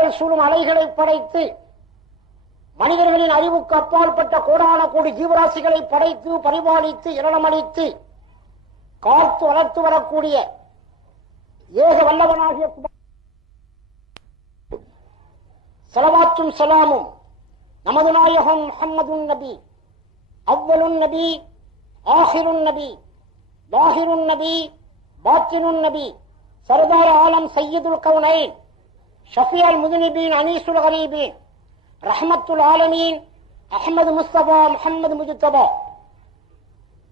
கடல் சூழும் அலைகளை படைத்து மனிதர்களின் அறிவுக்கு அப்பாற்பட்ட கோடான கோடி ஜீவராசிகளை படைத்து பரிபாலித்து இரணமளித்து காத்து வளர்த்து வரக்கூடிய ஏக வல்லவனாகிய ஸலவாத்தும் ஸலாமும் நமது நாயகம் முஹம்மதுன் நபி அவ்வலுன் நபி ஆஹிருன் நபி தாஹிருன் நபி பாத்தினுன் நபி சர்தார் ஆலம் சையதுல் கௌனைன் ஷஃபியல் முதுனிபீன் அனீசுல் கரீபீன் ரஹ்மத்துல் ஆலமீன் அஹ்மது முஸ்தபா முஹம்மது முஜ்தபா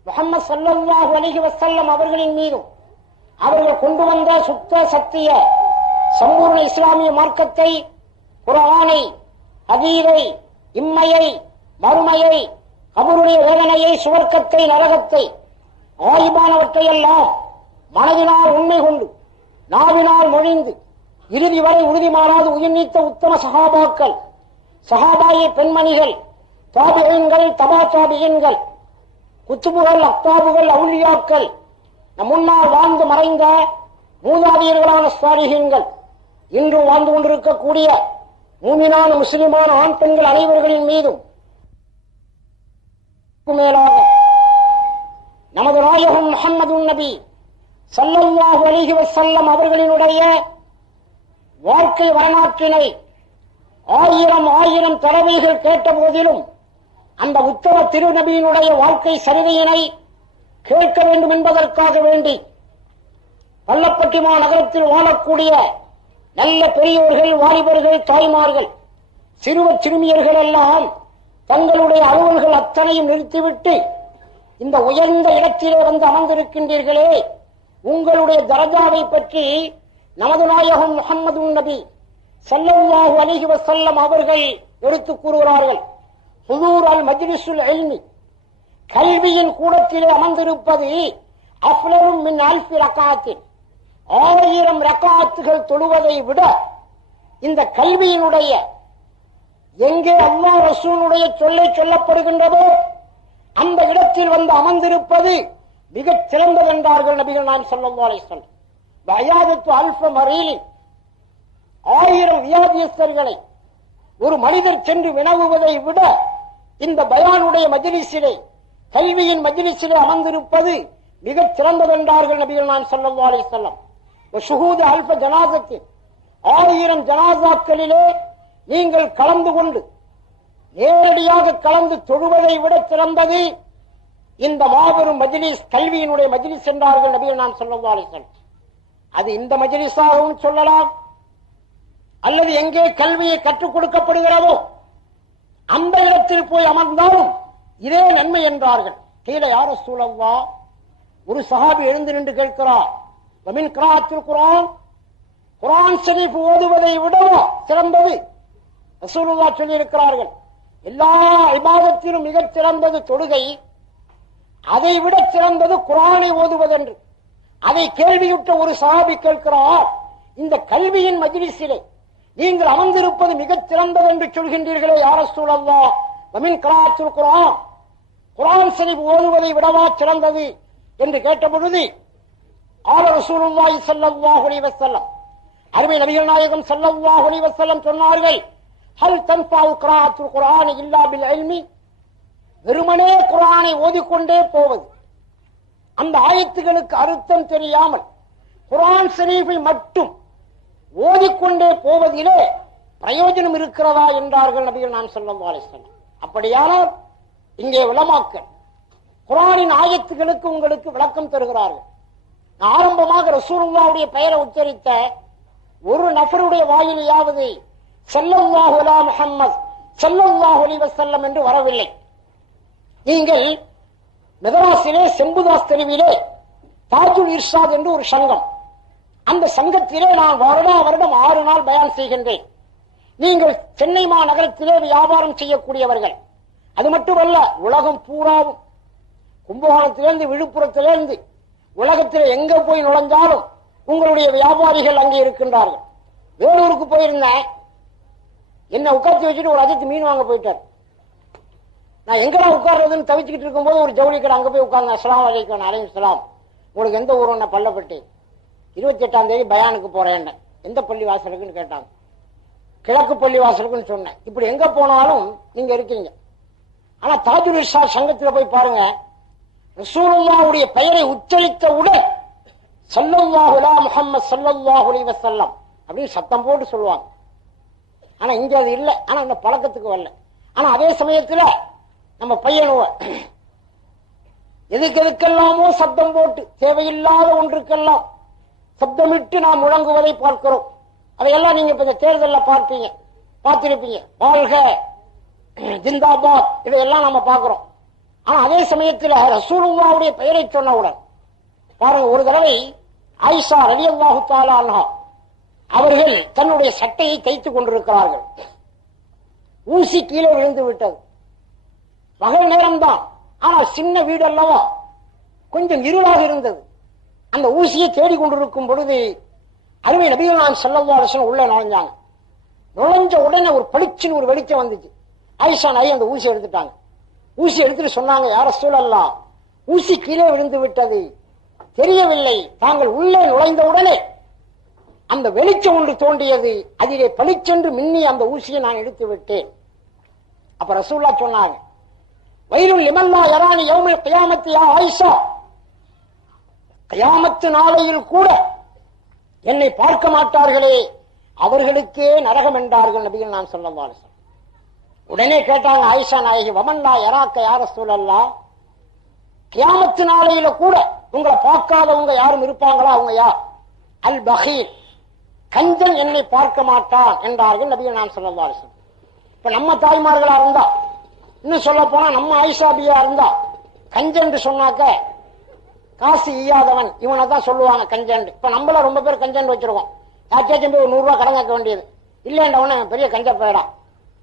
முஹம்மது ஸல்லல்லாஹு அலைஹி வஸல்லம் அவர்களின் மீதும் அவர்கள் கொண்டு வந்த சுத்த சத்திய சம்பூர்ண இஸ்லாமிய மார்க்கத்தை, குர்ஆனை, ஹதீஸை, இம்மையை, மறுமையை, கபருடைய வேதனையை, சுவர்க்கத்தை, நரகத்தை, ஆயிபானவற்றையெல்லாம் மனதினால் உண்மை கொண்டு நாவினால் மொழிந்து இறுதி வரை உறுதி மாறாது உயிர் நீத்த உத்தம சஹாபாக்கள், சஹாபாய பெண்மணிகள், தாபிஈன்கள், தபா தாபிஈன்கள், குத்துபுகள், அக்தாபுகள், அவுலியாக்கள், நம் முன்னால் வாழ்ந்து மறைந்த மூதாதையர்களான சாலிஹீன்கள், இன்று வாழ்ந்து கொண்டிருக்கக்கூடிய மூமினான முஸ்லிமான ஆண் பெண்கள் அனைவர்களின் மீதும் மேலாக நமது நாயகம் முஹம்மதுன் நபி ஸல்லல்லாஹு அலைஹி வஸல்லம் அவர்களினுடைய வாழ்க்கை வரலாற்றினை ஆயிரம் தடவைகள் கேட்ட போதிலும் அந்த உத்தம திருநபியினுடைய வாழ்க்கை சரிதையினை கேட்க வேண்டும் என்பதற்காக வேண்டி பள்ளப்பட்டி மாநகரத்தில் வாழக்கூடிய நல்ல பெரியோர்கள், வாலிபர்கள், தாய்மார்கள், சிறுவர் சிறுமியர்கள் எல்லாம் தங்களுடைய அலுவல்கள் அத்தனையும் நிறுத்திவிட்டு இந்த உயர்ந்த இடத்திலே வந்து அமர்ந்திருக்கின்றீர்களே, உங்களுடைய தரஜாவை பற்றி நமது நாயகம் முஹம்மதுன் நபி ஸல்லல்லாஹு அலைஹி வஸல்லம் அவர்கள் எடுத்துக் கூறுகிறார்கள். ஹுதூர் அல் மஜ்லிஸுல் இல்மி, கல்வியின் கூடத்திலே அமர்ந்திருப்பது அஃலலும் மின் அல்ஃபி ரகாத்தின், 1000 ரகாத்துகள் தொழுவதை விட இந்த கல்வியினுடைய எங்கே அல்லாஹ் ரசூலுடைய சொல்லை சொல்லப்படுகின்றதோ அந்த இடத்தில் வந்து அமர்ந்திருப்பது மிகச் சிறந்ததென்றார்கள் நபிகள் நாயகம் ஸல்லல்லாஹு அலைஹி வஸல்லம். வயாதத்து அல்ஃப மரீலின், 1000 வியாதியஸ்தர்களை ஒரு மனிதர் சென்று வினவுவதை விட இந்த பயானுடைய மஜ்லிஸிலே, கல்வியின் மஜ்லிஸிலே அமர்ந்திருப்பது மிகச் சிறந்ததென்றார்கள் நபிகள் நாயகம் ஸல்லல்லாஹு அலைஹி வஸல்லம். ஷுஹூத் அல்ஃப ஜனாஸத்தின், 1000 ஜனாஸாக்களிலே நீங்கள் கலந்து கொண்டு நேரடியாக கலந்து தொழுவதை விட சிறந்தது இந்த மாபெரும் மஜ்லிஸ், கல்வியினுடைய மஜ்லிஸ் என்றார்கள் நபிகள் நாயகம் ஸல்லல்லாஹு அலைஹி வஸல்லம். அது இந்த மஜ்லிஸாகவும் சொல்லலாம், அல்லது எங்கே கல்வியை கற்றுக் கொடுக்கப்படுகிறதோ அந்த இடத்தில் போய் அமர்ந்தாலும் இதே நன்மை என்றார்கள். கீழே யார் ரசூலல்லாஹ், ஒரு சஹாபி எழுந்து நின்று கேட்கிறார், வமின் கிராஅத்துல் குர்ஆன், குர்ஆன் ஷரீஃப் ஓதுவதை விடவா சிறந்தது? ரசூலுல்லாஹ் சொல்லி இருக்கிறார்கள், எல்லா இபாதத்திலும் மிகச் சிறந்தது தொழுகை, அதை விட சிறந்தது குர்ஆனை ஓதுவதென்று. அதை கேள்வியுற்ற ஒரு சஹாபி கேட்கிறார், இந்த கல்வியின் மஜ்லிஸிலே நீங்கள் அமர்ந்திருப்பது மிகச் சிறந்தது என்று சொல்கின்றீர்களே யார் ரசூலல்லாஹ், வமின் கிராஅத்துல் குர்ஆன், குர்ஆன் ஷரீஃப் ஓதுவதை விடவா சிறந்தது என்று கேட்ட பொழுது ஆல ரசூலுல்லாஹி ஸல்லல்லாஹு அலைஹி வஸல்லம், அருமை நபிகள் நாயகம் ஸல்லல்லாஹு அலைஹி வஸல்லம் சொன்னார்கள், ஹல் தன்ஃபஉ கிராஅத்துல் குர்ஆன் இல்லா பில் இல்மி, வெறுமனே குர்ஆனை ஓதிக்கொண்டே போவது, அந்த ஆயத்துகளுக்கு அர்த்தம் தெரியாமல் குர்ஆன் ஷரீஃபை மட்டும் ஓதிக்கொண்டே போவதிலே பிரயோஜனம் இருக்கிறதா என்றார்கள் நபிகள் நாயகம் ஸல்லல்லாஹு அலைஹி வஸல்லம். அப்படியானால் இங்கே உலமாக்கள் குர்ஆனின் ஆயத்துகளுக்கு உங்களுக்கு விளக்கம் தருகிறார்கள். ஆரம்பமாக ரசூலுல்லாஹ்வுடைய பெயரை உச்சரித்த ஒரு நபருடைய வாயிலையாவது ஸல்லல்லாஹு அலா முஹம்மத் ஸல்லல்லாஹு அலைஹி வஸல்லம் என்று வரவில்லை. நீங்கள் மெதராஸிலே செம்புதாஸ் தெருவிலே தாஜுல் இர்ஷாத் என்று ஒரு சங்கம், அந்த சங்கத்திலே நான் வருடம் 6 நாள் பயான் செய்கின்றேன். நீங்கள் சென்னை மாநகரத்திலே வியாபாரம் செய்யக்கூடியவர்கள், அது மட்டுமல்ல உலகம் பூராவும், கும்பகோணத்திலிருந்து விழுப்புரத்திலிருந்து உலகத்தில் எங்க போய் நுழைஞ்சாலும் உங்களுடைய வியாபாரிகள் அங்கே இருக்கின்றார்கள். வேலூருக்கு போயிருந்தேன், என்ன உட்கார்த்தி வச்சுட்டு ஒரு அஜித் மீன் வாங்க போயிட்டார். நான் எங்கடா உட்கார்றதுன்னு தவிச்சுக்கிட்டு இருக்கும்போது ஒரு ஜவுளி கடை, அங்க போய் உட்கார்ந்தேன். அஸ்ஸலாமு அலைக்கும். அலைஹிஸ்ஸலாம். உங்களுக்கு எந்த ஊர்? பள்ளப்பட்டி. 28ஆம் தேதி பயானுக்கு போறேன். எந்த பள்ளி வாசலுக்குன்னு கேட்டாங்க. கிழக்கு பள்ளி வாசலுக்குன்னு சொன்னேன். இப்படி எங்க போனாலும் நீங்க இருக்கீங்க. ஆனா தாஜுல் இர்ஷாத் சங்கத்தில் போய் பாருங்க, ரசூலுல்லாஹ்வுடைய பெயரை உச்சரித்தவுடன் ஸல்லல்லாஹு அலா முஹம்மது ஸல்லல்லாஹு அலைஹி வஸல்லம் அப்படின்னு சத்தம் போட்டு சொல்லுவாங்க. ஆனா இங்க அது இல்லை. ஆனா இந்த பழக்கத்துக்கு வரல. ஆனா அதே சமயத்துல நம்ம பையனுவ எதுக்கெல்லாமோ சப்தம் போட்டு தேவையில்லாத ஒன்றுக்கெல்லாம் சப்தமிட்டு நாம் முழங்குவதை பார்க்கிறோம். அதையெல்லாம் நீங்க இப்ப இந்த தேர்தலில் பார்த்திருப்பீங்க. வாழ்க ஜிந்தாபாத் இதையெல்லாம் நம்ம பார்க்கிறோம். ஆனா அதே சமயத்தில் ரசூலுல்லாஹ்வுடைய பெயரை சொன்னவுடன் பாருங்க, ஒரு தடவை ஆயிஷா ரலியல்லாஹு தஆலா அன்ஹா அவர்கள் தன்னுடைய சட்டையை தைத்துக் கொண்டிருக்கிறார்கள். ஊசி கீழே விழுந்து விட்டது. பகல் நேரம்தான், ஆனால் சின்ன வீடு அல்லவா, கொஞ்சம் இருளாக இருந்தது. அந்த ஊசியை தேடிக்கொண்டிருக்கும் பொழுது அருமை நபிகள் நாயகம் ஸல்லல்லாஹு அலைஹி வஸல்லம் உள்ள நுழைஞ்சாங்க. நுழைஞ்ச உடனே ஒரு பளிச்சுன்னு ஒரு வெளிச்சம் வந்துச்சு. ஆயிஷா நாயகி அந்த ஊசி எடுத்துட்டாங்க. ஊசி எடுத்துட்டு சொன்னாங்க, யா ரசூலல்லாஹ், ஊசி கீழே விழுந்து விட்டது, தெரியவில்லை. தாங்கள் உள்ளே நுழைந்த உடனே அந்த வெளிச்சம் ஒன்று தோன்றியது, அதிலே பளிச்சென்று மின்னி அந்த ஊசியை நான் எடுத்து விட்டேன். அப்ப ரசூலுல்லாஹ் சொன்னாங்க, வயலுல் லிமன் லா யரானி யௌமல் கியாமத்தி யா ஆயிஷா, கியாமத்து நாளையில் கூட என்னை பார்க்க மாட்டார்களே, அவர்களுக்கே நரகம் என்றார்கள் நபிகள் நாயகம் ஸல்லல்லாஹு அலைஹி வஸல்லம். உடனே கேட்டாங்க ஆயிஷா நாயகி, வமன் லா யராக்க யா ரசூலல்லாஹ், கியாமத்து நாளையில கூட உங்களை பார்க்காதவங்க யாரும் இருப்பாங்களா? அவங்க யார்? அல் பகீல், கஞ்சன் என்னை பார்க்க மாட்டான் என்றார்கள் நபிகள் நாயகம் ஸல்லல்லாஹு அலைஹி வஸல்லம். இப்ப நம்ம தாய்மார்களா இருந்தா, இன்னும் சொல்ல போனா நம்ம ஆயிஷா பியா இருந்தா, கஞ்சன் சொன்னாக்க காசு ஈயாதவன் இவனை தான் சொல்லுவாங்க கஞ்சன். இப்ப நம்மள ரொம்ப பேர் கஞ்சன் வச்சிருக்கோம். யார்ட்டாச்சும் போய் 100 ரூபாய் கடன் கேட்க வேண்டியது, இல்லைன்றவன பெரிய கஞ்ச போயிடா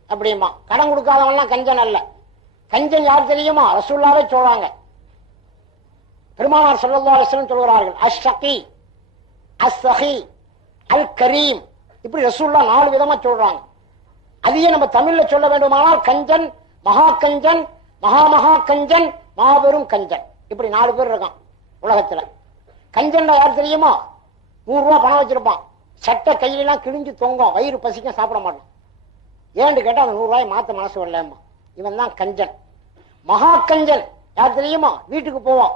அப்படிமா. கடன் கொடுக்காதவன்லாம் கஞ்சன் அல்ல. கஞ்சன் யார் தெரியுமா? ரசூலுல்லாஹ்வே சொல்றாங்க. பெருமானார் ஸல்லல்லாஹு அலைஹி வஸல்லம் சொல்கிறார்கள், அஷ்ஷகி அஸ்ஸஹி அல் கரீம், இப்படி ரசூலுல்லாஹ் 4 விதமா சொல்றாங்க. அதையே நம்ம தமிழ்ல சொல்ல வேண்டுமானால் கஞ்சன், மகா கஞ்சன், மகா கஞ்சன், மாபெரும் கஞ்சன், இப்படி 4 பேர் இருக்கான் உலகத்துல. கஞ்சன் யார் தெரியுமா? 100 ரூபாய் பணம் வச்சிருப்பான், சட்டை கையெல்லாம் கிழிஞ்சு தொங்கும், வயிறு பசிக்கும், சாப்பிட மாட்டான். ஏன்னு கேட்டா அந்த 100 ரூபாய் மாத்த மனசு வரலம்மா. இவன் தான் கஞ்சன். மகா கஞ்சன் யார் தெரியுமா? வீட்டுக்கு போவான்,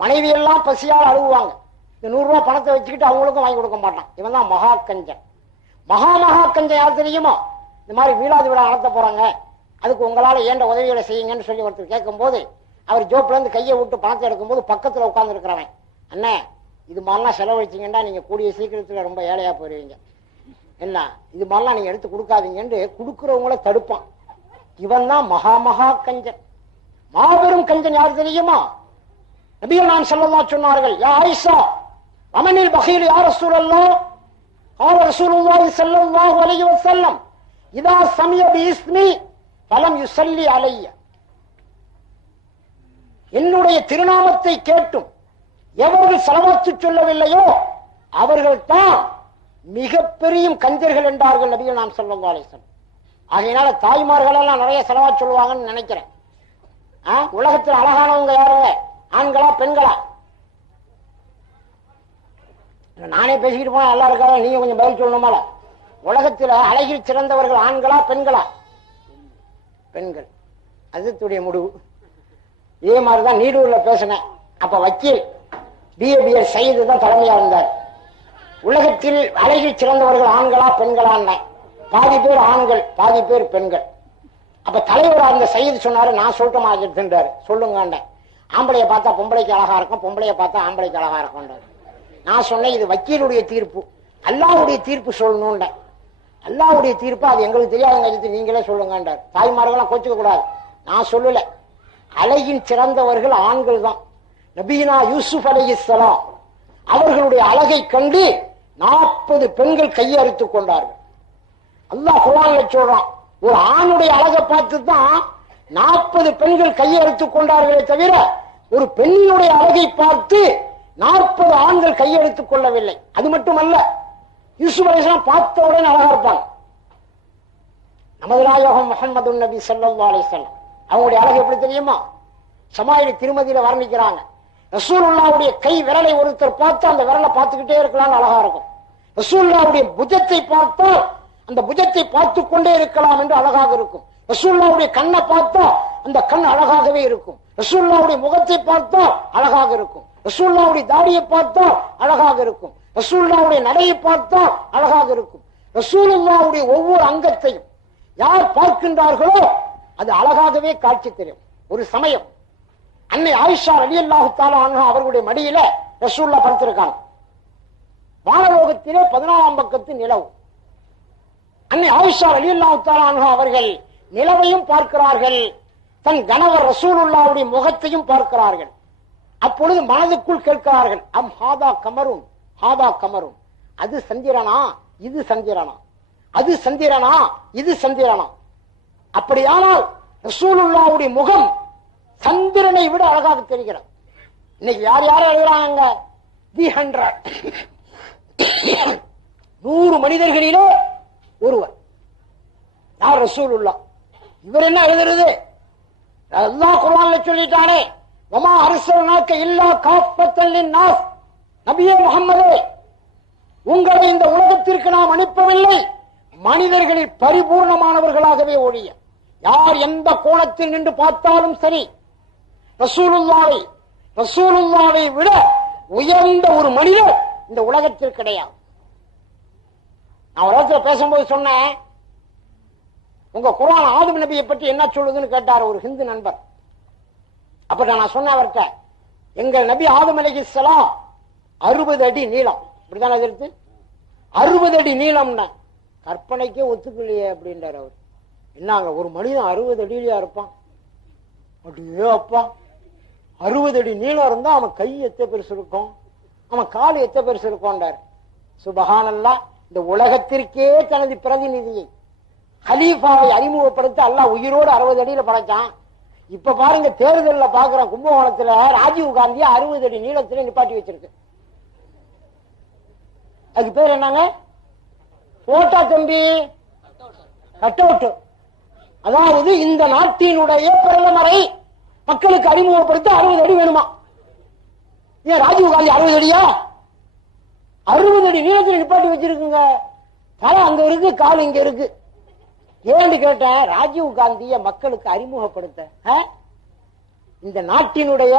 மனைவி எல்லாம் பசியால் அழுகுவாங்க, இந்த 100 ரூபாய் பணத்தை வச்சுக்கிட்டு அவங்களுக்கும் வாங்கி கொடுக்க மாட்டான். இவன் தான் மகா கஞ்சன். மகா கஞ்சன் யார் தெரியுமா? இந்த மாதிரி வீடாது விழா நடத்த போறாங்க, அதுக்கு உங்களால ஏண்ட உதவிகளை செய்யுங்கன்னு சொல்லி ஒருத்தர் கேட்கும் போது, அவர் ஜோப்ல இருந்து கையை விட்டு பணத்தை எடுக்கும் போது பக்கத்துல உட்கார்ந்து இருக்கிறவன், அண்ணே இது மாதிரிலாம் செலவழிச்சீங்கன்னா நீங்க கூடிய சீக்கிரத்துல ரொம்ப ஏழையா போயிருவீங்க, என்ன இது மாதிரிலாம் நீங்க எடுத்து கொடுக்காதீங்கன்னு கொடுக்கிறவங்கள தடுப்பான். இவன் தான் மகா கஞ்சன். மாபெரும் கஞ்சன் யார் தெரியுமா? நபிகள் நாயகம் ஸல்லல்லாஹு அலைஹி சொன்னார்கள், யா ஆயிஷா வமனில் பகீல் யா ரசூலல்லாஹ், قال رسول الله صلى الله عليه وسلم اذا سمع باسمي فلم يصلي علي, என்னுடைய திருநாமத்தை கேட்டும் எவர்கள் ஸலவாத்து சொல்லவில்லையோ அவர்கள் தான் மிகப்பெரிய கஞ்சர்கள் என்றார்கள் நபிகள் நாயகம் ஸல்லல்லாஹு அலைஹி வஸல்லம். ஆகையினால தாய்மார்கள் எல்லாம் நிறைய ஸலவாத் சொல்லுவாங்கன்னு நினைக்கிறேன். உலகத்தில் அழகானவங்க யாருங்க? ஆண்களா பெண்களா? நானே பேசிக்கிட்டு போனா நல்லா இருக்காத, நீங்க கொஞ்சம் பதில் சொல்லணுமால. உலகத்தில் அழகில் சிறந்தவர்கள் ஆண்களா பெண்களா? பெண்கள். அதுடைய முடிவு. இதே மாதிரிதான் நீடூர்ல பேசினேன். அப்ப வக்கீல் பிஏபிஎல் சயீது தான் தலைமையா இருந்தார். உலகத்தில் அழகில் சிறந்தவர்கள் ஆண்களா பெண்களா? பாதி பேர் ஆண்கள், பாதி பேர் பெண்கள். அப்ப தலைவர் அந்த சயீது சொன்னாரு, நான் சொல்லிட்ட மாதிரி சொல்லுங்க. ஆம்பளைய பார்த்தா பொம்பளைக்கு அழகா இருக்கும், பொம்பளைய பார்த்தா ஆம்பளைக்கு அழகா இருக்கும். நான் சொன்னேன், இது வக்கீலுடைய தீர்ப்பு, அல்லாஹ்வுடைய தீர்ப்பு சொல்லணும். அல்லாஹ்வுடைய தீர்ப்பு அது எங்களுக்கு தெரியாதுங்க, நீங்களே சொல்லுங்கன்றார். தாய்மார்கள்லாம் கோச்சுக்க கூடாது, நான் சொல்லல. அழகின் சிறந்தவர்கள் ஆண்கள் தான். நபியினா யூசுப் அலைஹிஸ்ஸலாம் அவர்களுடைய அழகை கண்டு 40 பெண்கள் கையை அறுத்துக் கொண்டார்கள். அல்லாஹ் குர்ஆன்ல சொல்றான், ஒரு ஆணுடைய அழகை பார்த்து தான் 40 பெண்கள் கையை அறுத்துக் கொண்டார்களே தவிர ஒரு பெண்ணினுடைய அழகை பார்த்து 40 ஆண்கள் கையெடுத்துக் கொள்ளவில்லை. அது மட்டுமல்ல, யூசுப் அலைஹிஸ்ஸலாம் பார்த்த உடனே அழகா இருப்பாங்க. நமது நாயகம் முஹம்மது நபி ஸல்லல்லாஹு அலைஹி வஸல்லம் அவங்களுடைய அழகு எப்படி தெரியுமா? ஷமாயில் திருமதியில வர்ணிக்கிறாங்க, ரசூலுல்லாஹ்வுடைய கை விரலை ஒருத்தர் பார்த்து அந்த விரலை பார்த்துக்கிட்டே இருக்கலாம்னு அழகா இருக்கும். ரசூலுல்லாஹ்வுடைய புஜத்தை பார்த்தால் அந்த புஜத்தை பார்த்து கொண்டே இருக்கலாம் என்று அழகாக இருக்கும். ரசூலுல்லாஹ்வுடைய கண்ணை பார்த்தா அந்த கண் அழகாகவே இருக்கும். ரசூலுல்லாஹ்வுடைய முகத்தை பார்த்தா அழகாக இருக்கும். ரசூலுல்லாஹ்வுடைய தாடியை பார்த்தா அழகாக இருக்கும். ரசூலுல்லாஹ்வுடைய நடையை பார்த்தா அழகாக இருக்கும். ரசூலுல்லாஹ்வுடைய ஒவ்வொரு அங்கத்தையும் யார் பார்க்கின்றார்களோ அது அழகாகவே காட்சி தெரியும். ஒரு சமயம் அன்னை ஆயிஷா ரலியல்லாஹு தஆலா அன்ஹா அவர்களுடைய மடியில ரசூலுல்லாஹ் படுத்திருக்காங்க. வானலோகத்திலே 14ஆம் பக்கத்து நிலவு. அன்னை ஆயிஷா ரலியல்லாஹு தஆலா அன்ஹா அவர்கள் நிலவையும் பார்க்கிறார்கள், தன் கணவர் ரசூலுல்லாஹ்வுடைய முகத்தையும் பார்க்கிறார்கள். அப்பொழுது மனதுக்குள் கேட்கிறார்கள், அம் ஹாதா கமரும் ஹாதா கமரும், அது சந்திரனா இது சந்திரனா, அது சந்திரனா இது சந்திரனா. அப்படியானால் ரசூலுல்லாஹ்வுடைய முகம் சந்திரனை விட அழகாக தெரிகிறது. இன்னைக்கு யார் யாரும் எழுதுறாங்க, தி 100 100 மனிதர்களிலே ஒருவர் யார் ரசூலுல்லாஹ். இவர் என்ன எழுதுறது? அல்லாஹ் குர்ஆன்ல சொல்லிட்டானே, வமா அர்ஸல்னாக இல்லா காஃபத்தல் லின்னாஸ், நபியே முஹம்மதே உங்களை இந்த உலகத்திற்கு நாம் அனுப்பவில்லை மனிதர்களில் பரிபூர்ணமானவர்களாகவே ஒழிய. யார் எந்த கோணத்தில் நின்று பார்த்தாலும் சரி, ரசூலுல்லாஹ்வை விட உயர்ந்த ஒரு மனிதர் இந்த உலகத்தில் கிடையாது. நான் ஒரு இடத்துல பேசும்போது சொன்னேன், உங்க குர்ஆன் ஆதம் நபியை பற்றி என்ன சொல்லுதுன்னு கேட்டார் ஒரு ஹிந்து நண்பர். அப்ப நான் சொன்ன அவர்கிட்ட, எங்கள் நபி ஆதம் அலைஹிஸ்ஸலாம் 60 அடி நீளம், இப்படித்தானே இருக்கு, 60 அடி நீளம்னா கற்பனைக்கே ஒத்துக்கலையே அப்படின்றார் அவர். என்னங்க ஒரு மனிதன் 60 அடியிலயா இருப்பான்? அப்படியே அப்பா, 60 அடி நீளம் இருந்தா அவன் கை எத்த பெருசு இருக்கும், அவன் கால் எத்த பெருசு இருக்கும்ன்றார். சுபஹானல்லாஹ். இந்த உலகத்திற்கே தனது பிரதிநிதியை ஹலீஃபாவை அறிமுகப்படுத்த அல்லாஹ் உயிரோடு 60 அடியில படைச்சான். இப்ப பாருங்க, தேர்தலில் பாக்குற கும்பகோணத்துல ராஜீவ் காந்தியை 60 அடி நீளத்துல நிப்பாட்டி வச்சிருக்கு. அதுக்கு பேர் என்னங்க? போட்டா தம்பி, கட் அவுட். அதாவது இந்த நாட்டினுடைய பிரதமரை மக்களுக்கு அறிமுகப்படுத்த 60 அடி வேணுமா? ஏன் ராஜீவ் காந்தி 60 அடியா? 60 அடி நீளத்தில் நிப்பாட்டி வச்சிருக்குங்க. தலை அங்க இருக்கு, கால் இங்க இருக்கு. ஏன்னு கேட்டேன், ராஜீவ் காந்திய மக்களுக்கு அறிமுகப்படுத்த இந்த நாட்டினுடைய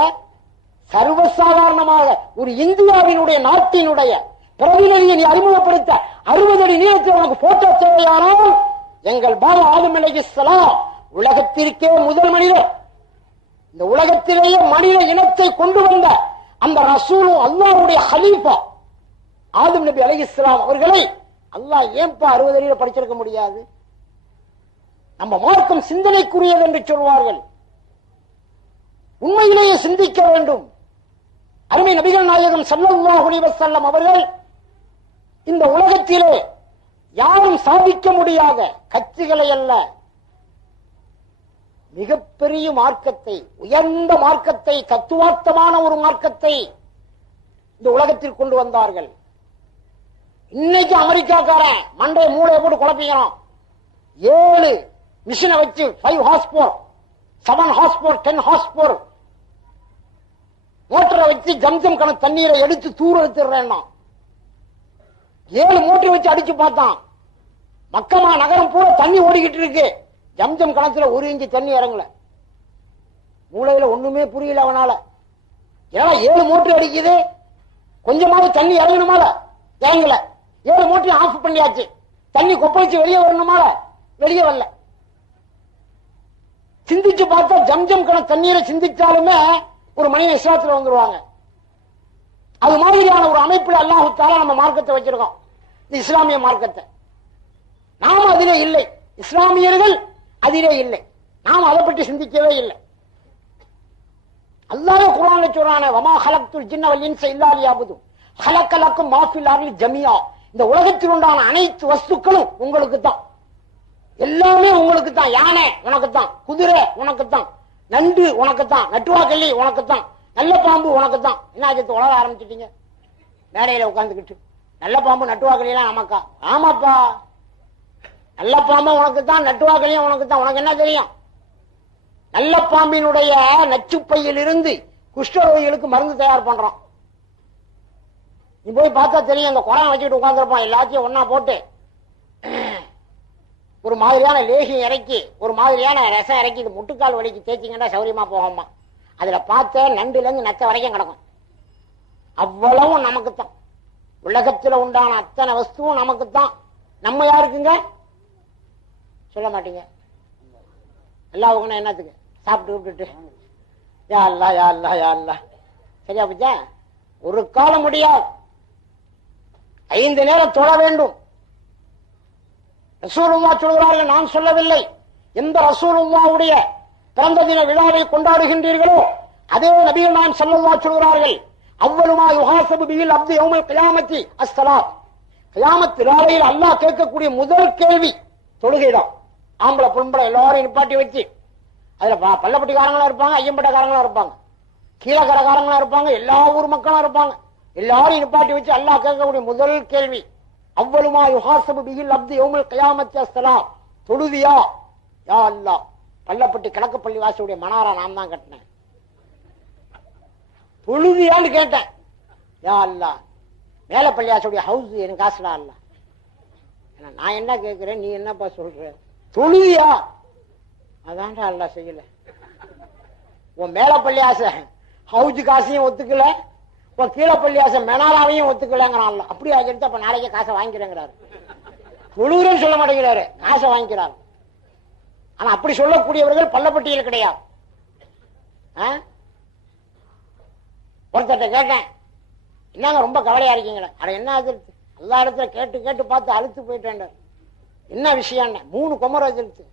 சர்வசாதாரணமாக ஒரு இந்தியாவினுடைய நாட்டினுடைய பிரதிநிதியை நீ அறிமுகப்படுத்த 60 அடி நீளத்தில் உனக்கு போட்டோ தேவையானால் எங்கள் பாபா ஆதம் அலைஹிஸ்ஸலாம் உலகத்திற்கே முதல் மனிதர். இந்த உலகத்திலேயே மனித இனத்தை கொண்டு வந்த அந்த ரசூலும் அல்லாஹ்வுடைய ஹலீஃபா ஆதம் நபி அலைஹிஸ்ஸலாம் அவர்களை அல்லாஹ் ஏன்பா 60 அடியில படிச்சிருக்க முடியாது? நம்ம மார்க்கம் சிந்தனைக்குரியது என்று சொல்வார்கள். உண்மையிலேயே சிந்திக்க வேண்டும். அருமை நபிகள் நாயகம் ஸல்லல்லாஹு அலைஹி வஸல்லம் அவர்கள் இந்த உலகத்திலே யாரும் சாதிக்க முடியாத கட்சிகளை அல்ல, மிகப்பெரிய மார்க்கத்தை, உயர்ந்த மார்க்கத்தை, தத்துவார்த்தமான ஒரு மார்க்கத்தை இந்த உலகத்தில் கொண்டு வந்தார்கள். இன்னைக்கு அமெரிக்காக்காரன் மண்டைய மூளையை போட்டு குழப்பிக்கிறான். 7 மிஷினை வச்சு 5 ஹார்ஸ்பவர் 7 ஹார்ஸ்பவர் 10 ஹார்ஸ்பவர் மோட்டரை வச்சு ஜம்ஜம் கணக்கு தண்ணீரை எடுத்து தூர் எடுத்துடுறேன். 7 மோட்டரை வச்சு அடிச்சு பார்த்தான். மக்கமா நகரம் பூரா தண்ணி ஓடிக்கிட்டு இருக்கு, ஜம்ஜம் கணத்துல 1 இன்ச்சு தண்ணி இறங்கல. மூளையில ஒண்ணுமே புரியல அவனால. ஏன்னா 7 மோட்டர் அடிக்குது, கொஞ்சமாவது தண்ணி இறங்கணுமால, இறங்கல. 7 மோட்டரையும் ஆஃப் பண்ணியாச்சு, தண்ணி கொப்பளிச்சு வெளியே வரணுமால, வெளியே வரல. சிந்திச்சு பார்த்தா ஜம்ஜம் கணக்கு தண்ணீரை சிந்திச்சாலுமே ஒரு மனிதன் இஸ்லாத்துல வந்துருவாங்க. அது மாதிரியான ஒரு அமைப்பில் அல்லாஹ் தஆலா நம்ம மார்க்கத்தை வச்சிருக்கோம், இந்த இஸ்லாமிய மார்க்கத்தை. நாம் அதிலே இல்லை, இஸ்லாமியர்கள் அதிலே இல்லை, நாம் அதை பற்றி சிந்திக்கவே இல்லை. அல்லாஹ் குர்ஆன்ல சொல்றானே, வமா ஹலக்துல் ஜின்ன வல் இன்ஸ இல்லா லியஅபுதுன் ஹலக்கலக்கும் மா ஃபில் அர்லி ஜமியா. இந்த உலகத்தில் உண்டான அனைத்து வஸ்துக்களும் உங்களுக்கு தான், எல்லாமே உங்களுக்கு தான். யானை உனக்கு தான், குதிரை உனக்கு தான், நண்டு உனக்கு தான், நட்டுவாக்கல்லி உனக்கு தான், நல்ல பாம்பு உனக்கு தான். என்ன ஆச்சு, உலக ஆரம்பிச்சிட்டீங்க மேடையில உட்கார்ந்துக்கிட்டு. நல்ல பாம்பு நட்டுவாக்கல்லாம் நமக்கா? ஆமாப்பா, நல்ல பாம்பு உனக்கு தான், நட்டுவாக்கலையும் உனக்கு தான். உனக்கு என்ன தெரியும்? நல்ல பாம்பினுடைய நச்சுப்பையில் இருந்து குஷ்டரோகிகளுக்கு மருந்து தயார் பண்றான். நீ போய் பார்த்தா தெரியும், அந்த குரான் வச்சுக்கிட்டு உட்கார்ந்துருப்பான், எல்லாத்தையும் ஒன்னா போட்டு ஒரு மாதிரியான லேகி இறக்கி ஒரு மாதிரியான ரசம் இறக்கி இது முட்டுக்கால் வலிக்கு தேய்ச்சிங்கன்னா சௌரியமா போகமா. அதுல பார்த்த நண்டுல இருந்து நச்ச வரைக்கும் கிடக்கும். அவ்வளவும் நமக்குத்தான். உலகத்துல உண்டான அத்தனை வஸ்துவும் நமக்குத்தான். நம்ம யாருக்குங்க சொல்ல மாட்டீங்க. எல்லாவுக்குன்னா என்னத்துக்கு சாப்பிட்டு விட்டுட்டு யா அல்லா யா அல்லா யா அல்லா. சரியா போச்சா? ஒரு காலம் முடியாது. 5 நேரம் தொழ வேண்டும். ரசூலுல்லாஹ் சொல்கிறார்கள், நான் சொல்லவில்லை. எந்த ரசூலுல்லாஹ்வுடைய பிறந்த தின விழாவை கொண்டாடுகின்றீர்களோ அதே நபிகள் நாயகம் ஸல்லல்லாஹு சொல்கிறார்கள், அவ்வளுமா யுஹாஸபு பிஹில் அப்து யௌமல் கியாமத்தி அஸ்ஸலாத். கியாமத் நாளையில் அல்லாஹ் கேட்கக்கூடிய முதல் கேள்வி தொழுகைதான். ஆம்பளை பொம்பளை எல்லாரும் நிப்பாட்டி வச்சு, அதுல பள்ளப்பட்டிக்காரங்களா இருப்பாங்க, ஐயம்பட்டக்காரங்களா இருப்பாங்க, கீழக்கரக்காரங்களா இருப்பாங்க, எல்லா ஊர் மக்களும் இருப்பாங்க. எல்லாரும் நிப்பாட்டி வச்சு அல்லாஹ் கேட்கக்கூடிய முதல் கேள்வி, அவ்வளுமா யுஹாஸபு பிஹில் அப்து யௌமல் கியாமத்தி அஸ்ஸலாத். தொழுதியா? யா அல்லாஹ், பள்ளப்பட்டி கிழக்கு பள்ளி வாசலுடைய மனாரா நான் தான் கட்டினேன். தொழுதியான்னு கேட்டேன். யா அல்லாஹ், மேல பள்ளியாசுடைய ஹவுஸ் எனக்கு காசுலா அல்ல. நான் என்ன கேட்கிறேன், நீ என்னப்பா சொல்ற? தொழுதியா? அதான்டா அல்லாஹ் செய்யல. உன் மேல பள்ளியாச ஹவுஜ் காசையும் ஒத்துக்கல, உன் கீழே பள்ளியாச மெனாலாவையும் ஒத்துக்கலங்கிறான். அப்படியா எடுத்து அப்ப நாளைக்கே காசை வாங்கிக்கிறேங்கிறாரு. தொழுகிறேன்னு சொல்ல மாட்டேங்கிறாரு, காசை வாங்கிக்கிறார். ஆனா அப்படி சொல்லக்கூடியவர்கள் பள்ளப்பட்டியில் கிடையாது. ஒருத்தட்ட கேட்டேன், என்னங்க ரொம்ப கவலையா இருக்கீங்களா? அட என்ன அதிர்த்து, எல்லா இடத்துல கேட்டு கேட்டு பார்த்து அழுத்து போயிட்டேன். என்ன விஷயம்? 3 குமர் அதிர்த்து,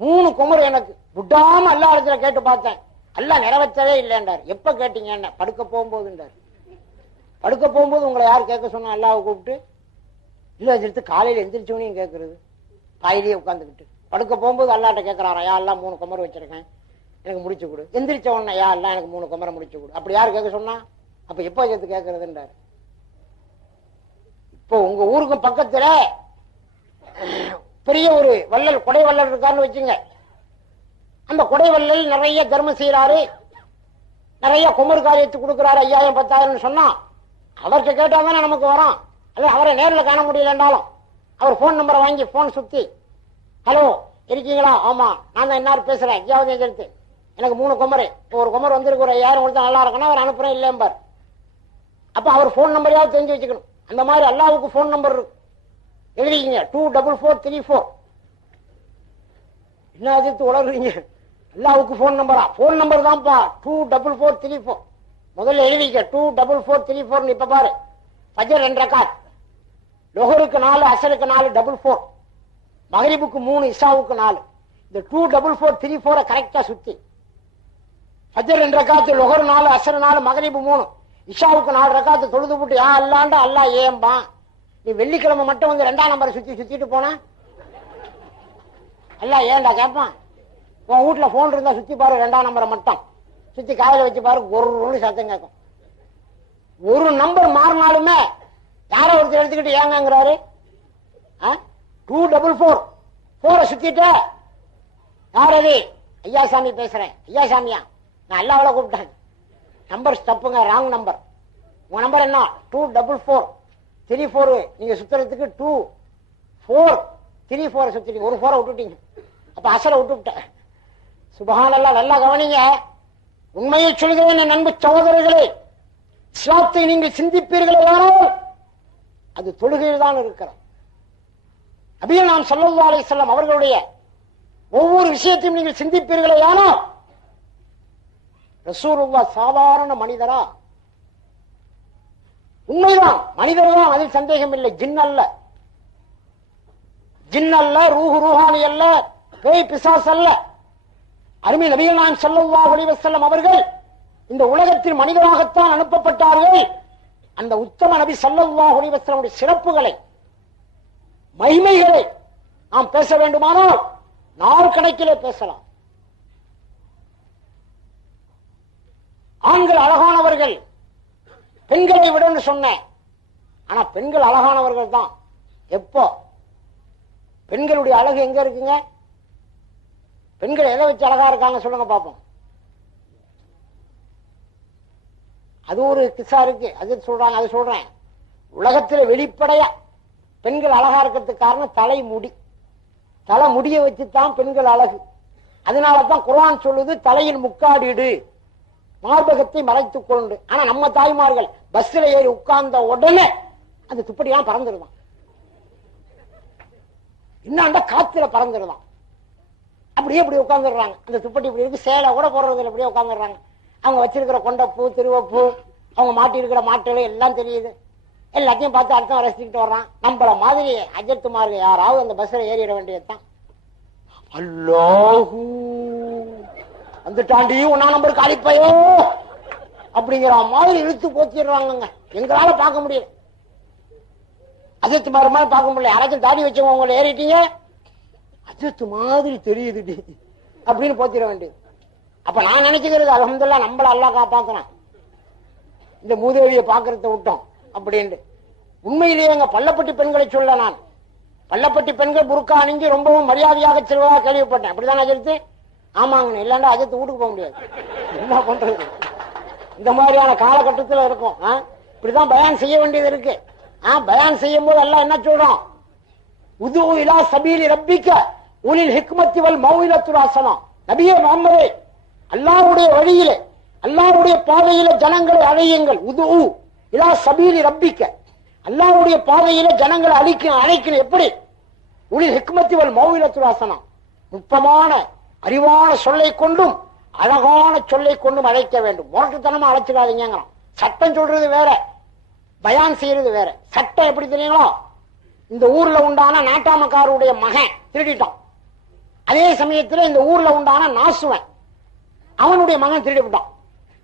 3 குமர் எனக்கு விடாம எல்லா இடத்துல கேட்டு பார்த்தேன், எல்லாம் நிறைவேற்றவே இல்லைன்றார். எப்ப கேட்டீங்க? என்ன படுக்க போகும்போதுன்றார். படுக்க போகும்போது உங்களை யார் கேட்க சொன்னா? அல்லாவை கூப்பிட்டு இல்ல அதிர்த்து, காலையில எந்திரிச்சோனையும் கேட்கறது, பாயிலேயே உட்காந்துக்கிட்டு. படுக்க போகும்போது அல்லாட்ட கேட்கிறாரா, யா எல்லாம் 3 குமர் வச்சிருக்கேன், எனக்கு முடிச்சு கொடு. எந்திரிச்ச உடனே யா எல்லாம் எனக்கு 3 குமரை முடிச்சு கொடு. அப்படி யாரு கேட்க சொன்னா? அப்ப எப்ப சேர்த்து கேட்கறதுன்றாரு. இப்போ உங்க ஊருக்கு பக்கத்துல பெரிய ஒரு வள்ளல், கொடை வள்ளல் இருக்காருன்னு வச்சுங்க. அந்த கொடை வள்ளல் நிறைய தர்மம் செய்யறாரு, நிறைய குமர் காரியத்துக்கு கொடுக்குறாரு, 5000 10,000 சொன்னா அவர்கிட்ட கேட்டா தானே நமக்கு வரும். அல்ல அவரை நேரில் காண முடியலன்றாலும் அவர் போன் நம்பரை வாங்கி போன் சுத்தி, ஹலோ இருக்கீங்களா? ஆமா நான் தான் என்ன பேசுறேன், எங்கேயாவது எடுத்து எனக்கு 3 குமர், ஒரு குமர் வந்திருக்கு, ஒரு 5000 கொடுத்தா நல்லா இருக்குன்னா அவர் அனுப்புறேன் இல்லையம்பார். அப்ப அவர் போன் நம்பரையாவது தெரிஞ்சு வச்சுக்கணும். அந்த மாதிரி அல்லாவுக்கு போன் நம்பர் இருக்கு, எழுதிக்கிங்க 24434. என்ன எதிர்த்து உலகிறீங்க? அல்லாவுக்கு போன் நம்பரா? போன் நம்பர் தான்ப்பா 24434. முதல்ல எழுதிக்க 24434. இப்ப பாரு, ஃபஜர் 2 ரக்காத், லொஹருக்கு 4, அசருக்கு 4, 44, மகரிபுக்கு 3, இஷாவுக்கு 4. இந்த 24434 கரெக்டா சுத்தி ஃபஜர் 2 ரக்காத்து, லொஹர் 4, அசர் 4, மகரிபு 3, இஷாவுக்கு 4 ரக்காத்து தொழுது போட்டு யா அல்லாண்டா அல்லா ஏம்பா. நீ வெள்ளிக்கிழமை மட்டும் வந்து 2ஆம் நம்பரை சுத்திட்டு போனா அல்லா ஏண்டா கேட்பான்? உன் வீட்டுல போன் இருந்தா சுத்தி பாரு, 2ஆம் நம்பரை மட்டும் சுத்தி காலையில வச்சு பாரு, ஒரு சத்தம் கேட்கும். ஒரு நம்பர் மாறினாலுமே யாரோ ஒருத்தர் எடுத்துக்கிட்டு ஏங்கிறாரு. 244 சுத்திட்ட, யார் அது? ஐயாசாமி பேசுறேன். ஐயாசாமியா? நான் அல்லாவள கூப்பிட்டேன். நம்பர் தப்புங்க, ராங் நம்பர். உங்க நம்பர் என்ன? 24434. நீங்க சுத்துறதுக்கு 2434 சுத்திட்டீங்க, ஒரு 4 விட்டுட்டீங்க. அப்ப அசரை விட்டுவிட்டேன். சுபஹானல்லாஹ். நல்லா கவனிங்க. உண்மையை சொல்கிறேன் என் அன்பு சகோதரர்களே, இஸ்லாத்தை நீங்கள் சிந்திப்பீர்களே ஆனால் அது தொழுகையில் தான் இருக்கிறது. நபிகள் நாயகம் ஸல்லல்லாஹு அலைஹி வஸல்லம் அவர்களுடைய ஒவ்வொரு விஷயத்தையும் நீங்கள் சிந்திப்பீர்களே ஆனால் ரசூலுல்லாஹ் சாதாரண மனிதரா? உண்மைதான், மனிதர் தான், அதில் சந்தேகம் இல்லை. ஜின் அல்ல, ஜின் அல்ல, ரூஹானி அல்ல, பேய் பிசாஸ் அல்ல. அருமை நபிகள் நாயகம் ஸல்லல்லாஹு அலைஹி வஸல்லம் அவர்கள் இந்த உலகத்தில் மனிதராகத்தான் அனுப்பப்பட்டார்கள். அந்த உத்தம நபி ஸல்லல்லாஹு அலைஹி வஸல்லம் சிறப்புகளை, மகிமைகளை நாம் பேச வேண்டுமானால் நாள் கணக்கிலே பேசலாம். ஆண்கள் அழகானவர்கள் பெண்களை விட சொன்னேன். ஆனா பெண்கள் அழகானவர்கள் தான். எப்போ? பெண்களுடைய அழகு எங்க இருக்குங்க? பெண்கள் எதை வச்சு அழகா இருக்காங்க சொல்லுங்க பாப்போம். அது ஒரு கிசா இருக்கு, அது சொல்றாங்க, அது சொல்றேன். உலகத்தில் வெளிப்படையா பெண்கள் அழகா இருக்கிறதுக்கு காரணம் தலைமுடி. தலை முடிய வச்சுதான் பெண்கள் அழகு. அதனாலதான் குர்ஆன் சொல்லுது தலையில் முக்காடிடு, மார்பகத்தை மறைத்துக் கொண்டு. ஆனா நம்ம தாய்மார்கள் பஸ்ல ஏறி உட்கார்ந்த உடனே அந்த துப்படியெல்லாம் பறந்துருதான், இன்னும் காத்துல பறந்துருதான். அப்படியே இப்படி உட்காந்துடுறாங்க. அந்த துப்பட்டி இப்படி இருக்கு, சேலை கூட போடுறதுல அப்படியே உட்காந்துடுறாங்க. அவங்க வச்சிருக்கிற கொண்டப்பூ, திருவப்பூ, அவங்க மாட்டி இருக்கிற மாட்டுகள் எல்லாம் தெரியுது. எல்லாத்தையும் பார்த்து அடுத்த ரசிச்சுக்கிட்டு வர்றான். நம்மள மாதிரி அஜத்துமார்கள் யாராவது அந்த பஸ்ல ஏறிட வேண்டியதுதான். அல்லாஹூ வந்துட்டாண்டி ஒன்னா நம்பர் காலிப்பையோ அப்படிங்கிற மாதிரி இழுத்து போத்திடுறாங்க. எங்களால பார்க்க முடியல, அஜத்து மாதிரி பார்க்க முடியல. யாராச்சும் தாடி வச்சவங்க உங்களை ஏறிட்டீங்க, அஜத்து மாதிரி தெரியுது அப்படின்னு போத்திட வேண்டியது. அப்ப நான் நினைச்சுக்கிறது அல்ஹம்துலில்லாஹ் நம்மள அல்லாஹ் காப்பாத்துறான், இந்த மூதேவியை பாக்குறத விட்டோம் அப்படின்ட்டு. உண்மையிலேயே எங்க பள்ளப்பட்டி பெண்களை சொல்ல, நான் பள்ளப்பட்டி பெண்கள் புர்கா அணிஞ்சு ரொம்பவும் மரியாதையாக செல்வதாக கேள்விப்பட்டேன். அப்படிதான் அஜத்து? ஆமாங்க, இல்லைன்னா அஜத்து வீட்டுக்கு போக முடியாது. என்ன பண்றது, இந்த மாதிரியான காலகட்டத்தில் இருக்கும். இப்படிதான் பயான் செய்ய வேண்டியது இருக்கு. பயான் செய்யும் போது எல்லாம் என்ன சொல்றோம், உது இலா சபீலி ரப்பிக்க உலில் ஹிக்மத்தி வல் மௌஇலத்துல் ஹஸனா. நபியே முஹம்மதே, அல்லாஹ்வுடைய வழியிலே, அல்லாஹ்வுடைய பாதையிலே ஜனங்களை அழையுங்கள். உது இலா சபீலி ரப்பிக்க, அல்லாஹ்வுடைய பாதையிலே ஜனங்களை அழைக்கணும். எப்படி? உலில் ஹிக்மத்தி வல் மௌஇலத்துல் ஹஸனா, நுட்பமான அறிவான சொல்லை கொண்டும் அழகான சொல்லை கொண்டும் அழைக்க வேண்டும். முரட்டுத்தனமா அழைச்சிடாதீங்க. சட்டம் சொல்றது வேற, பயான் செய்யறது வேற. சட்டம் எப்படி தெரியுங்களோ, இந்த ஊர்ல உண்டான நாட்டாமக்காருடைய மகன் திருடிட்டான். அதே சமயத்தில் இந்த ஊர்ல உண்டான நாசுவன் அவனுடைய மகன் திருடிவிட்டான்.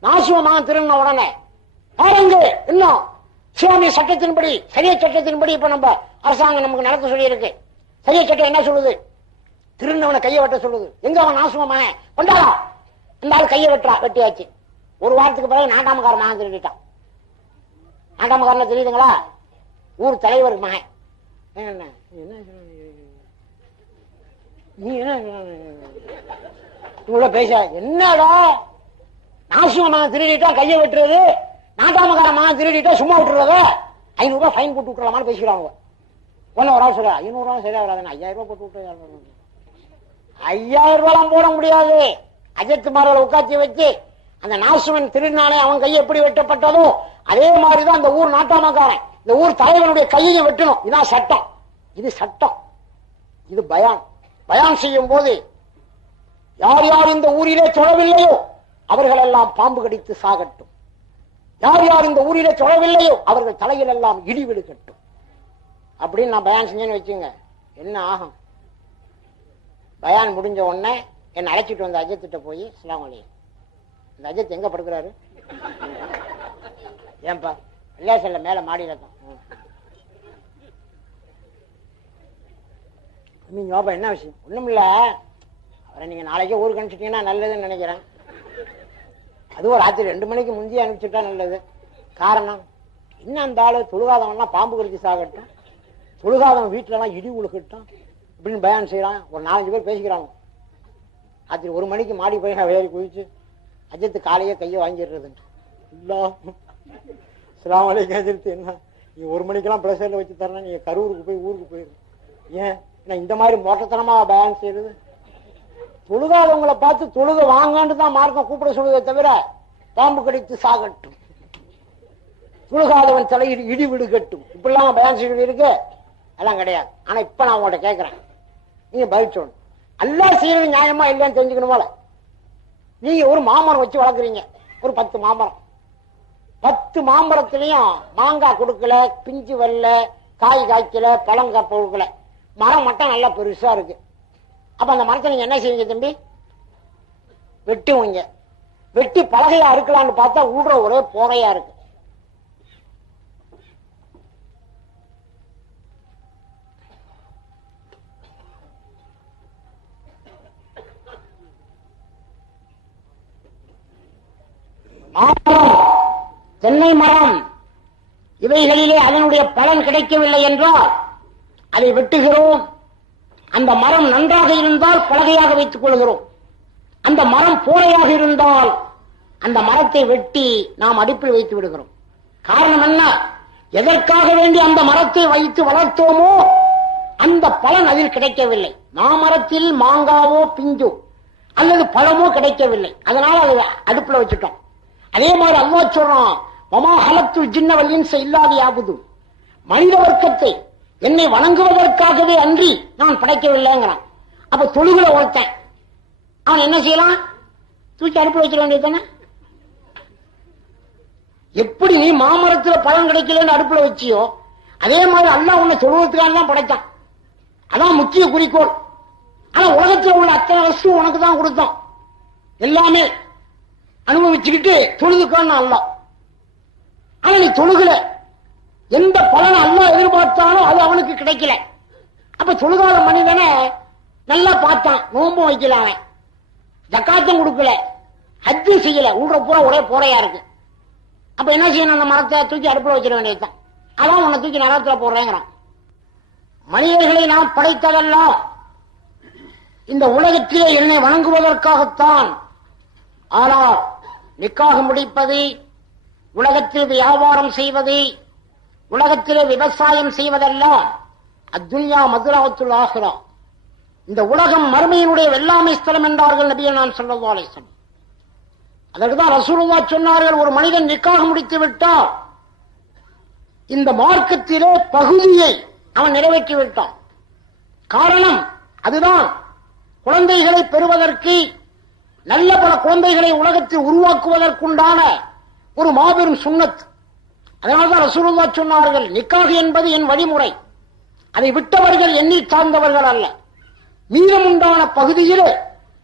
நாசுவன் மகன் திருடின உடனே பாருங்க, இன்னும் இஸ்லாமிய சட்டத்தின்படி, சரிய சட்டத்தின்படி இப்ப நம்ம அரசாங்கம் நமக்கு நடக்க சொல்லி இருக்கு. சரிய சட்டம் என்ன சொல்லுது? திருநவனை கையை வெட்ட சொல்லுது. எங்க அவன் நாசுவன் மகன் கொண்டாடா, இந்த ஆள் கையை வெட்டியாச்சு. ஒரு வாரத்துக்கு பிறகு நாட்டாமக்கார மகன் திருடிட்டான். நாட்டாமக்காரன தெரியுதுங்களா? ஊர் தலைவர் மகன். என்ன நீ என்ன பேச, என்னடா நாசுவ மகன் திருடிட்டா கையை வெட்டுறது, நாட்டாமக்கார மகன் திருடிட்டா சும்மா விட்டுறத, 500 ரூபாய் ஃபைன் போட்டு விட்டுறலாமான்னு பேசிக்கிறாங்க. ஒன்னு ஒரு ஆள் சொல்ற 500 ரூபாய் சரியா வராதுன்னு 5000 ரூபாய் போட்டு விட்டு. 5000 ரூபாய் போட முடியாது. அஜத்துமார்களை உட்காத்தி வச்சு அந்த நாசுவன் திருநாளே அவன் கையை எப்படி வெட்டப்பட்டதோ அதே மாதிரிதான் அந்த ஊர் நாட்டாமக்காரன் இந்த ஊர் தலைவனுடைய கையை வெட்டணும். இதான் சட்டம். இது சட்டம், இது பயான். பயான் செய்யும் போது யார் யார் இந்த ஊரிலே தொழவில்லையோ அவர்கள் எல்லாம் பாம்பு கடித்து சாகட்டும். யார் யார் இந்த ஊரிலே தொழவில்லையோ அவர்கள் தலையில் எல்லாம் இடி விழுகட்டும் அப்படின்னு நான் பயான் செஞ்சேன்னு வச்சுங்க. என்ன ஆகும்? பயான் முடிஞ்ச உடனே என்ன அழைச்சிட்டு வந்த அஜத்திட்ட போய் அஸ்ஸலாமு அலைக்கும், இந்த அஜத் எங்க படுக்கிறாரு? ஏன்பா? இல்லையா சொல்ல, மேல மாடியில தான். ஞாபகம் என்ன விஷயம்? ஒண்ணும் இல்ல, அவரை நீங்க நாளைக்கே ஊருக்கு அனுப்பிச்சிட்டீங்கன்னா நல்லதுன்னு நினைக்கிறேன். அதுவும் ராத்திரி 2 மணிக்கு முந்தைய அனுப்பிச்சுட்டா நல்லது. காரணம் இன்னும் அந்த ஆளு தொழுகாதவன்லாம் பாம்பு கடிச்சு சாகட்டும், தொழுகாதவன் வீட்டுல எல்லாம் இடி உழுகட்டும் அப்படின்னு பயான் செய்யறான். ஒரு 4-5 பேர் பேசிக்கிறாங்க. ராத்திரி 1 மணிக்கு மாடி போய் நான் வேறி குதிச்சு அஜத்து காலையே கையை வாங்கிடுறது. அஸ்ஸலாமு அலைக்கும் அஜத்து, என்ன நீ 1 மணிக்கெல்லாம் பிரஷர்ல வச்சு தரணும், நீங்க கரூருக்கு போய் ஊருக்கு போயிரு. ஏன் இந்த மாதிரி மோட்டத்தனமா பயான் செய்யறது? தொழுகாதவங்களை பார்த்து தொழுக வாங்கன்னு தான் மார்க்கம் கூப்பிட சொல்லுவதை தவிர பாம்பு கடித்து சாகட்டும், தொழுகாதவன் தலையில் இடி விடுகட்டும் இப்படிலாம் பயான் செய்ய இருக்கு. அதெல்லாம் கிடையாது. ஆனா இப்ப நான் உங்கள்கிட்ட கேட்கிறேன், நீங்க பதில் சொல்லணும். அல்லாஹ் செய்யறது நியாயமா இல்லையான்னு தெரிஞ்சுக்கணுமோல. நீங்க ஒரு மாமரம் வச்சு வளர்க்குறீங்க, ஒரு 10 மாமரம். 10 மாமரத்திலையும் மாங்காய் கொடுக்கல, பிஞ்சு வரல, காய் காய்க்கல, பழங்காய் பொழுக்கல, மரம் மட்டும் நல்லா பெருசா இருக்கு. அப்ப அந்த மரத்தை நீங்க என்ன செய்வீங்க தம்பி? வெட்டுவீங்க. வெட்டி பலகையா இருக்கலாம்னு பார்த்தா ஊடுற ஒரே போகையா இருக்கு. தென்னை மரம் இவைகளிலே அதனுடைய பலன் கிடைக்கவில்லை என்றால் அதை வெட்டுகிறோம். அந்த மரம் நன்றாக இருந்தால் பலகையாக வைத்துக் கொள்கிறோம். அந்த மரம் போரையாக இருந்தால் அந்த மரத்தை வெட்டி நாம் அடுப்பில் வைத்து விடுகிறோம். காரணம் என்ன? எதற்காக வேண்டி அந்த மரத்தை வைத்து வளர்த்தோமோ அந்த பலன் அதில் கிடைக்கவில்லை. மாமரத்தில் மாங்காவோ பிஞ்சோ அல்லது பழமோ கிடைக்கவில்லை. அதனால அதை அடுப்புல வச்சுட்டோம். அதே மாதிரி அல்லாஹ் சொல்றான், வமா ஹலத்துல் ஜின்ன வல் இன்ஸ இல்லா லியஅபுதுன், மனித வர்க்கத்தை என்னை வணங்குவதற்காகவே அன்றி நான் படைக்கவில்லைங்கிறான். அப்ப தொழுகுல ஒருத்தன் அவன் என்ன செய்யலாம்? தூக்கி அடுப்புல வச்சிட வேண்டியதானே. எப்படி நீ மாமரத்துல பழம் கிடைக்கலன்னு அடுப்புல வச்சியோ, அதே மாதிரி அல்லாஹ் உன்னை தொழுவத்துக்காக தான் படைத்தான். அதான் முக்கிய குறிக்கோள். ஆனா உலகத்தில் உள்ள அத்தனை வஸ்து உனக்கு தான் கொடுத்தான். எல்லாமே அனுபவிச்சுக்கிட்டு தொழுதுக்கான்னு அல்லாஹ். ஆனா நீ தொழுகல, எந்த பலனை அல்லாஹ் எதிர்பார்த்தாலும் அது அவனுக்கு கிடைக்கல. அப்ப தொழுகாத மனிதனை நல்லா பார்த்தான், நோம்பும் வைக்கல, அவன் ஜக்காத்தும் கொடுக்கல, ஹஜ்ஜு செய்யல, உள்ள பூரா ஒரே போறையா இருக்கு. அப்ப என்ன செய்யணும்? அந்த மரத்தை தூக்கி அடுப்புல வச்சிட வேண்டியதுதான். அதான் உன்னை தூக்கி நரகத்துல போடுறேங்கிறான். மனிதர்களை நாம் படைத்ததெல்லாம் இந்த உலகத்திலே என்னை வணங்குவதற்காகத்தான். ஆனால் நிக்காக முடிப்பது, உலகத்தில் வியாபாரம் செய்வது, உலகத்திலே விவசாயம் செய்வதெல்லாம் அத்துன்யா மதுராத்துல் ஆஹிரா, இந்த உலகம் மறுமையினுடைய வெள்ளாமை ஸ்தலம் என்றார்கள் நபிகள் நான் ஸல்லல்லாஹு அலைஹி வஸல்லம். அதற்குதான் ரசூலுல்லாஹ் சொன்னார்கள், ஒரு மனிதன் நிக்காக முடித்து விட்டால் இந்த மார்க்கத்திலே பகுதியை அவன் நிறைவேற்றி விட்டான். காரணம் அதுதான், குழந்தைகளை பெறுவதற்கு, நல்ல பல குழந்தைகளை உலகத்தில் உருவாக்குவதற்குண்டான ஒரு மாபெரும் சுன்னத். அதனால்தான் ரசூலுல்லாஹ் சொன்னார்கள், நிக்காஹ் என்பது என் வழிமுறை, அதை விட்டவர்கள் எண்ணி சார்ந்தவர்கள் அல்ல. மீதமுண்டான பகுதியில்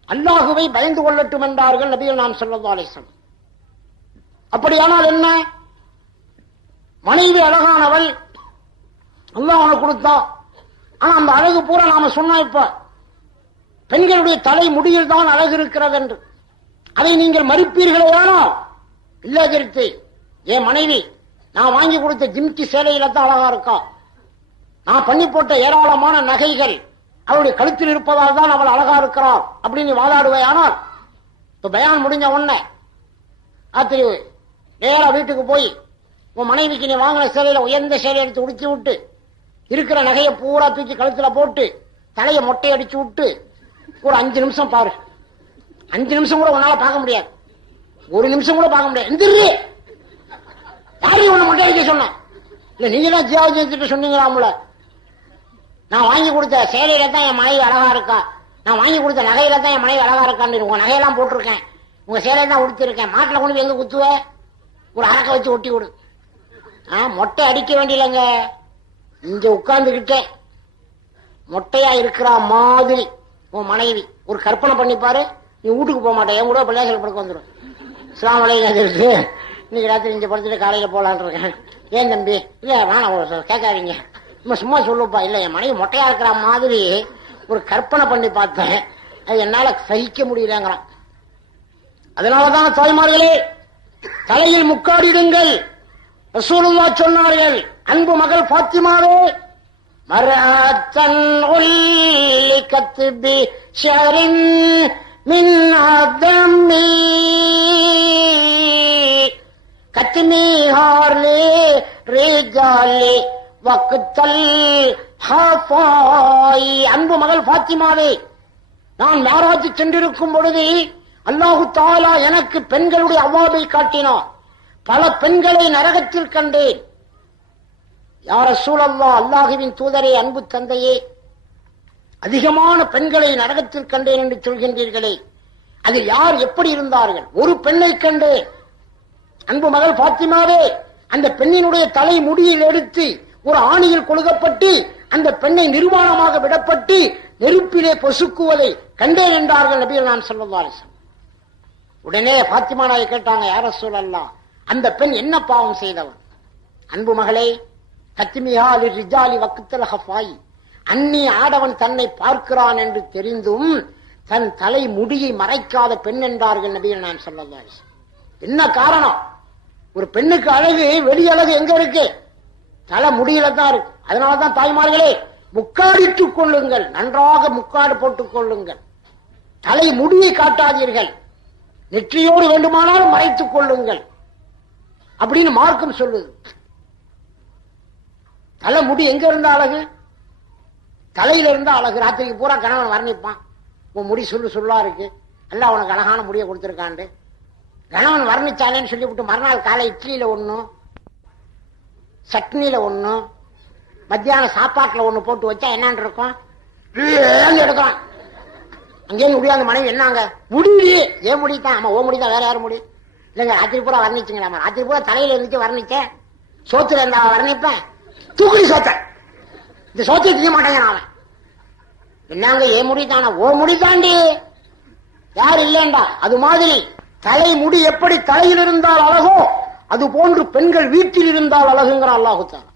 அல்லாஹுவை பயந்து கொள்ளட்டும் என்றார்கள் நபிகள் நாம் ஸல்லல்லாஹு அலைஹி வஸல்லம். அப்படியானால் என்ன? மனைவி அழகானவள், அல்லாஹ் அவனை கொடுத்தான். ஆனா அந்த அழகு பூரா நாம சொன்னா, இப்ப பெண்களுடைய தலை முடியில் தான் அழகு இருக்கிறது என்று அதை நீங்கள் மறுப்பீர்களேயானோ? இல்ல கருத்து, என் மனைவி நான் வாங்கி கொடுத்த ஜிம்கி சேலையில தான் அழகா இருக்கா, நான் பண்ணி போட்ட ஏராளமான நகைகள் அவளுடைய கழுத்தில் இருப்பதால் தான் அவள் அழகா இருக்கிறாள் அப்படின்னு வாதாடுவையானால், இப்ப பயான் முடிஞ்ச உடனே ராத்திரி நேரா வீட்டுக்கு போய் உன் மனைவிக்கு நீ வாங்கின சேலையில உயர்ந்த சேலை எடுத்து உடுத்தி விட்டு, இருக்கிற நகையை பூரா தூக்கி கழுத்துல போட்டு, தலையை மொட்டை அடிச்சு விட்டு ஒரு 5 நிமிஷம் பாரு. 5 நிமிஷம் கூட உன்னால பார்க்க முடியாது, 1 நிமிஷம் கூட பார்க்க முடியாது. எந்திரி, யாரையும் உன்னை மொட்டை அடிக்க சொன்ன? இல்ல நீங்க தான் ஜியாவது செஞ்சுட்டு சொன்னீங்களாம்ல, நான் வாங்கி கொடுத்த சேலையில தான் என் மனைவி அழகா இருக்கா, நான் வாங்கி கொடுத்த நகையில தான் என் மனைவி அழகா இருக்கான்னு உங்க நகையெல்லாம் போட்டிருக்கேன், உங்க சேலையை தான் உடுத்திருக்கேன், மாட்டில் கொண்டு எங்க குத்துவ? ஒரு அரக்க வச்சு ஒட்டி விடு. மொட்டை அடிக்க வேண்டியலங்க, இங்க உட்கார்ந்துகிட்டே மொட்டையா இருக்கிற மாதிரி உன் மனைவி ஒரு கற்பனை பண்ணிப்பாரு. நீ வீட்டுக்கு போக மாட்டேன், என் கூட பள்ளியாசல் படுக்க வந்துடும். அஸ்ஸலாமு அலைக்கும், இன்னைக்கு ராத்திரி இங்க படுத்துட்டு காலையில போலான் இருக்கேன். ஏன் தம்பி? இல்ல வேணாம் கேட்காதீங்க, சும்மா சொல்லுப்பா. இல்ல என் மனைவி மொட்டையா இருக்கிற மாதிரி ஒரு கற்பனை பண்ணி பார்த்தேன், அது என்னால சகிக்க முடியலங்கிறான். அதனாலதான் தாய்மார்களே, தலையில் முக்காடிடுங்கள். ரசூலுல்லாஹ் சொன்னார்கள், அன்பு மகள் பாத்திமாவே, மரஅத்தன் உல்லிகத் பி ஷரின் மின் அதமி கத்மிஹார்லி ரிஜாலி வக்தல் ஹஃபாய். அன்பு மகள் பாத்திமாவே, நான் மேராஜ் சென்றிருக்கும் பொழுது அல்லாஹு தஆலா எனக்கு பெண்களுடைய அவாபை காட்டினார். பல பெண்களை நரகத்தில் கண்டேன். யா ரசூலல்லாஹ், அல்லாஹுவின் தூதரே, அன்பு தந்தையே, அதிகமான பெண்களை நரகத்தில் கண்டேன் என்று சொல்கின்றீர்களே, அதில் யார் எப்படி இருந்தார்கள்? ஒரு பெண்ணை கண்டேன். அன்பு மகள் பாத்திமாவே, அந்த பெண்ணினுடைய தலை முடியில் எடுத்து ஒரு ஆணியில் கொழுகப்பட்டு அந்த பெண்ணை நிர்வாணமாக விடப்பட்டு நெருப்பிலே பொசுக்குவதை கண்டேன் என்றார்கள் நபிகள் நான் ஸல்லல்லாஹு அலைஹி வஸல்லம். உடனே பாத்திமா நாயை கேட்டாங்க, யா ரசூலல்லாஹ், அந்த பெண் என்ன பாவம் செய்தவன்? அன்பு மகளே, கத்மிஹா லிர்ரிஜாலி வக்தல் ஹஃபாய், அந்நிய ஆடவன் தன்னை பார்க்கிறான் என்று தெரிந்தும் தன் தலை முடியை மறைக்காத பெண் என்றார்கள் நபிகள் நான் ஸல்லல்லாஹு அலைஹி வஸல்லம். என்ன காரணம்? ஒரு பெண்ணுக்கு அழகு, வெளி அழகு எங்க இருக்கு? தலை முடியில தான் இருக்கு. அதனாலதான் தாய்மார்களே, முக்காடிட்டுக் கொள்ளுங்கள், நன்றாக முக்காடு போட்டுக் கொள்ளுங்கள், தலை முடியை காட்டாதீர்கள், நெற்றியோடு வேண்டுமானாலும் மறைத்துக் கொள்ளுங்கள் அப்படின்னு மார்க்கம் சொல்லுது. தலை முடி எங்க இருந்த அழகு? தலையில இருந்தா அழகு. ராத்திரிக்கு பூரா கணவன் வர்ணிப்பான், உன் முடி சொல்லா இருக்கு, எல்லாம் உனக்கு அழகான முடிய கொடுத்திருக்காண்டு கணவன் வர்ணிச்சானேன்னு சொல்லிவிட்டு மறுநாள் காலை இட்லியில ஒண்ணு, சட்னியில ஒண்ணு, மத்தியான சாப்பாட்டுல ஒண்ணு போட்டு வச்சா என்னன்னு இருக்கும்? எடுக்கலாம். அங்கேயும் முடியாத மனைவி என்னாங்க முடியலையே, ஏன் முடித்தான்? ஆமா, ஓ முடிதான், வேற யாரும் முடி இல்லைங்க. ராத்திரி பூரா வர்ணிச்சுங்க, ராத்திரி பூரா தலையில இருந்துச்சு வர்ணிச்சேன், சோத்துல இருந்தா வர்ணிப்பேன், தூக்குடி சோத்த, இந்த சோத்தை செய்ய மாட்டேங்க நான். என்னங்க ஏன் முடித்தானா? ஓ முடித்தாண்டி, யாரு இல்லேண்டா. அது மாதிரி தலை முடி எப்படி தலையில் இருந்தால் அழகோ அது போன்று பெண்கள் வீட்டில் இருந்தால் அழகுங்கிற அல்லாஹ் தஆலா.